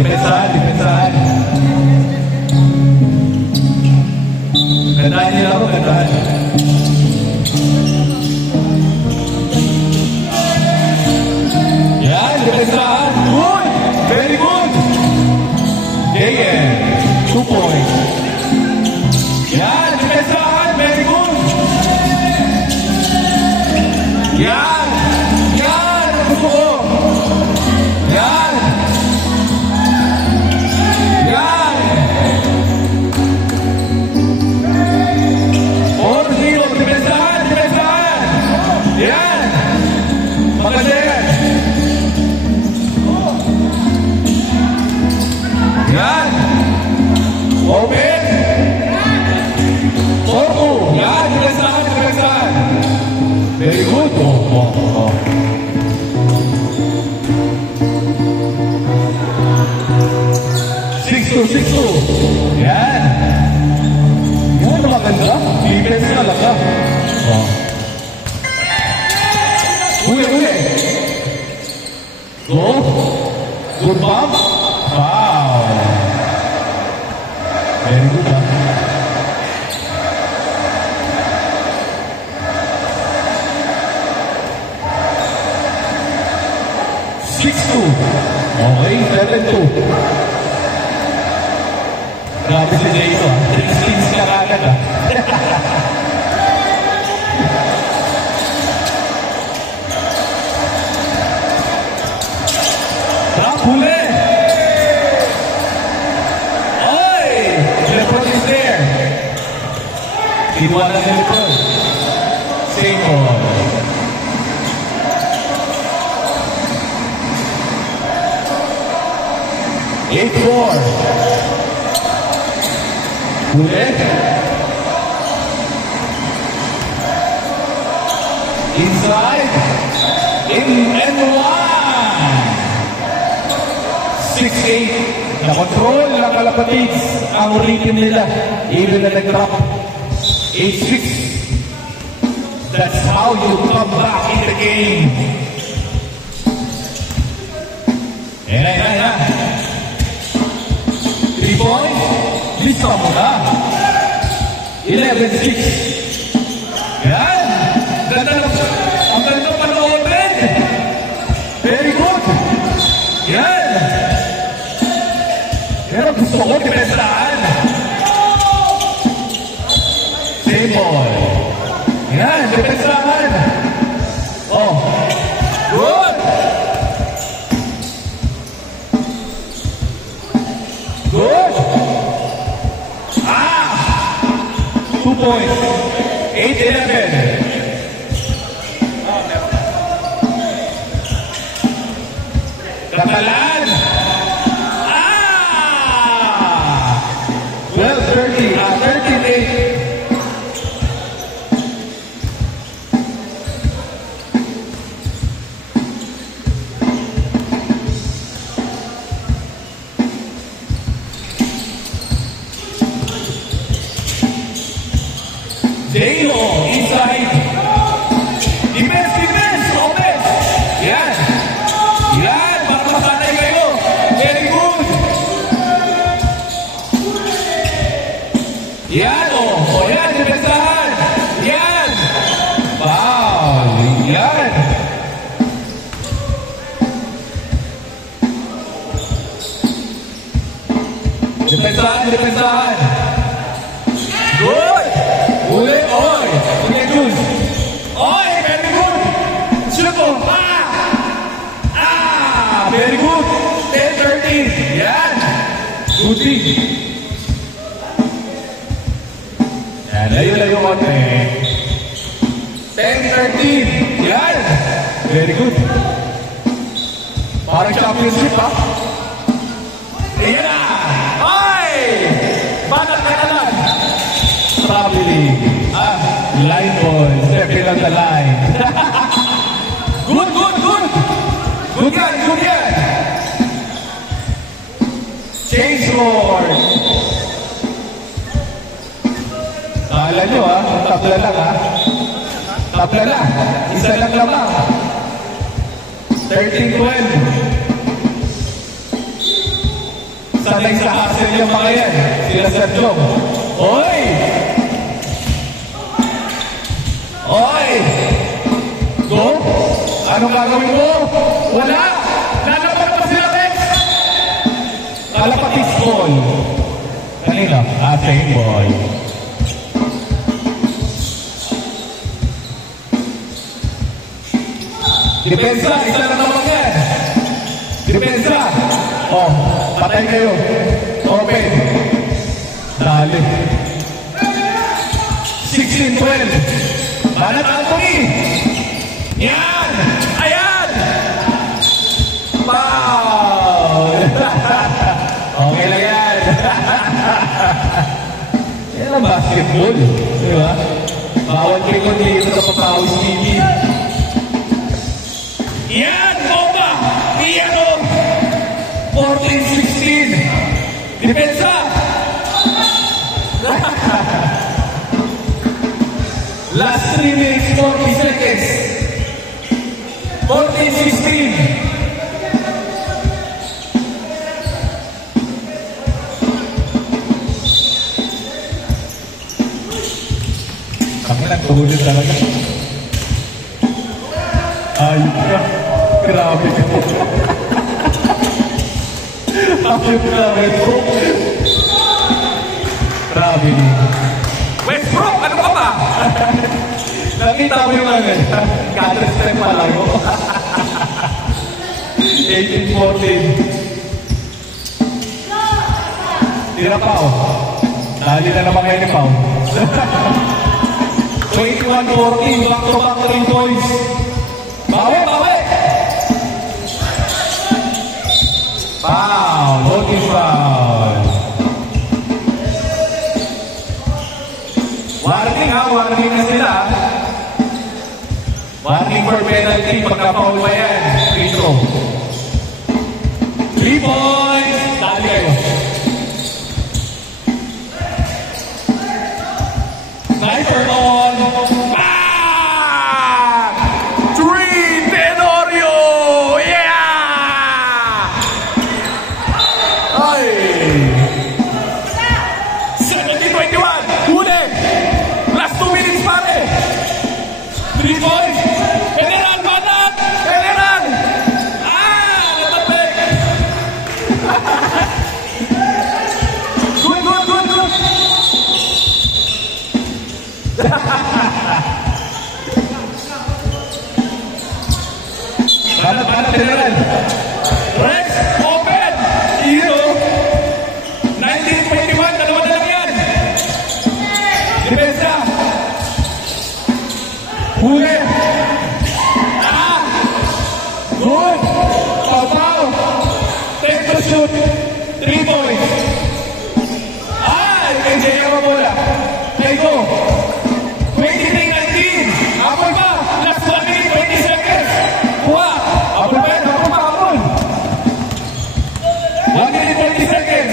Depensahan, depensahan. Gandahan nila ako, gandahan. Yan, depensahan. Good! Very good! Dayan, 2 points. Yan, depensahan. Very good! Yan! Yan! Gusto ko! Yan! Yan! 4-0! Depensahan! Depensahan! Yan! Maganda yan! Yan! Open! 4-2! Yan! Depensahan! Depensahan! Very good! Oh. 6-2! Yan! Yan, maganda. Defense talaga. Oh. Uli. Go. Good bump. Wow. Very good, ha? Okay, 7-2. Grabe si Jayo, ha? 3 skins ka agad, ha? Drop, huli! Oy! Lebron is there. Iwanan ni Lebron. Same ball. 8-4. Huli. Inside. In and one. 6-8. Na-control ng Kalapatids ang rhythm nila. Even na nag-drop. 8-6. That's how you come back in the game. Ayan. 3 points. Lista mo na. 11-6. Yan. Ang ganda pa na open. Very good. Yan. Pero gusto ko depensahan. Same ball. Yan. Depensahan. Oh. Good. Good. 2 points. 8-11. Katalan. 12-30. 13-8. Jayo, inside. Defense, offense. Yan. Yan, baka masanay kayo. Very good. Yan, oh. Yan, defensahan. Yan. Wow. Yan. Defensahan. Good. Uli, oy! Uli, good! Oy, very good! Shoot mo! Very good! 10-13! Yan! Good thing! Yan, layo-layo konti. 10-13! Yan! Very good! Parang championship, ha? Ayan na! Oy! Banat na lang! Traveling. Line ball. Stepping on the line. Good. Good yan. Change board. Kala nyo, ha? Tabla lang, ha? Tabla lang. Isa lang lamang. 13-12. Sanay sa hustle yung mga yan. Sila Sir Jong. Oy! Oy! Go? Anong gagawin mo? Wala! Lalaban pa sila, Rex! Kalapatis ball. Kanina? Same ball. Depensa, isa lang naman yan. Depensa. Oh, patay kayo. Open. Dali. 16-12. Banat Anthony. Yan. Ayan. Foul. Okay lang yan. Yan ang basketball. Diba? Bawal pingon dito sa Papawis TV. Yan, bomba! Yan o! 14-16. Depensa! Last 3 minutes, 40 seconds. 14-16. Kami nagtuhulit talaga. Ayun ka. Grabe ka. Ayun ka, Westbrook. Grabe din. Westbrook, ano ka ba? Nakita mo yung ano. Counter-step pa lang mo. 18-14. Tira pa o. Dali na naman ngayon ni Pao. 21-14. Back-to-back 3 points. Bawi, bawi! Foul! Holding foul! Warning ha, warning na sila. Warning for penalty pagka-foul pa yan. Free throw. 3 points! Dali kayo. Sniper on! Back! 3 Tenorio! Yeah! Ay! 17-21! Huli! Last 2 minutes pare! 3 points! General Banat! General! Natapik! Good, good, good, good! Banat, General! Rex, open! Hero! 19-21, dalawa na lang yan! Depensa! Huli! Good! Pau-pau! Take the shoot! 3 points! Kay Jaya Mabola! Kay Go! 23-19! Apol pa! Last 1 minute, 20 seconds! Kuha! Apol pa yan! Apol pa! Apol! 1 minute, 20 seconds!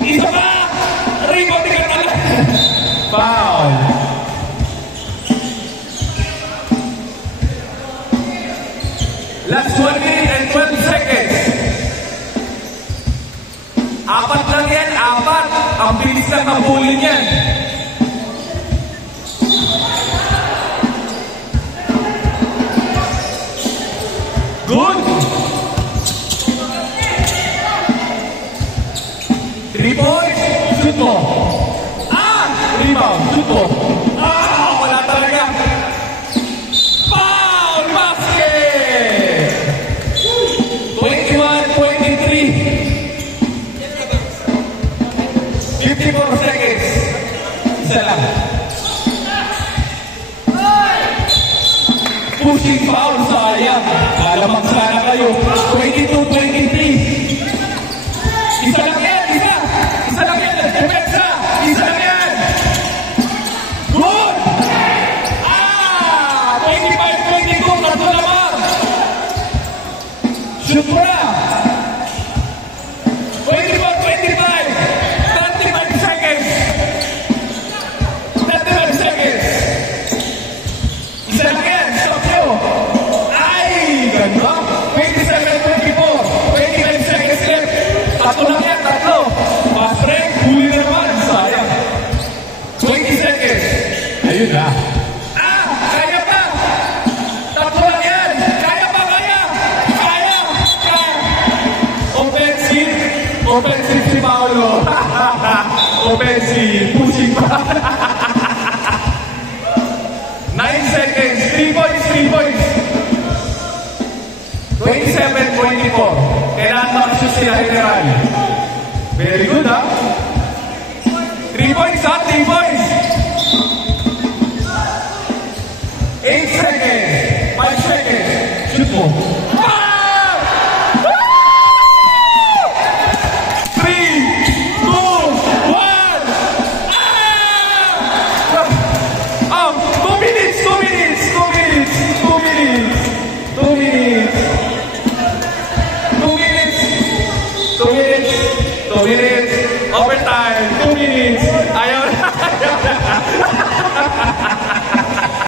Isa pa! Rebound ka na lang! Foul! Last 1 minute and 12 seconds! Apat lang yan! Apat! Ang bilis lang ang bulin yan! Good! 3 points! Shoot mo! Rebound! Shoot mo! Wala talaga! Foul! Basket! 21-23 54 seconds! Isa lang! Pushing foul! Sayang! Malamang sana kayo! 22-23 Isa lang yan! Isa! Isa lang yan! Depensa! Isa lang yan! Good! 25-22! Tatlo naman! Shoot mo na! 25-25! 35 seconds! 35 seconds! Isa lang yan! Stop nyo! Ay! Ganda! 27-24! offensive. Pushing pa. 9 seconds. 3 points, 3 points. 27-24. Kailangan makashoot sila, General. Very good, ha? 3 points, ha? 3 points. 8 seconds. 5 seconds. Shoot mo. 2 minutes. Overtime. 2 minutes.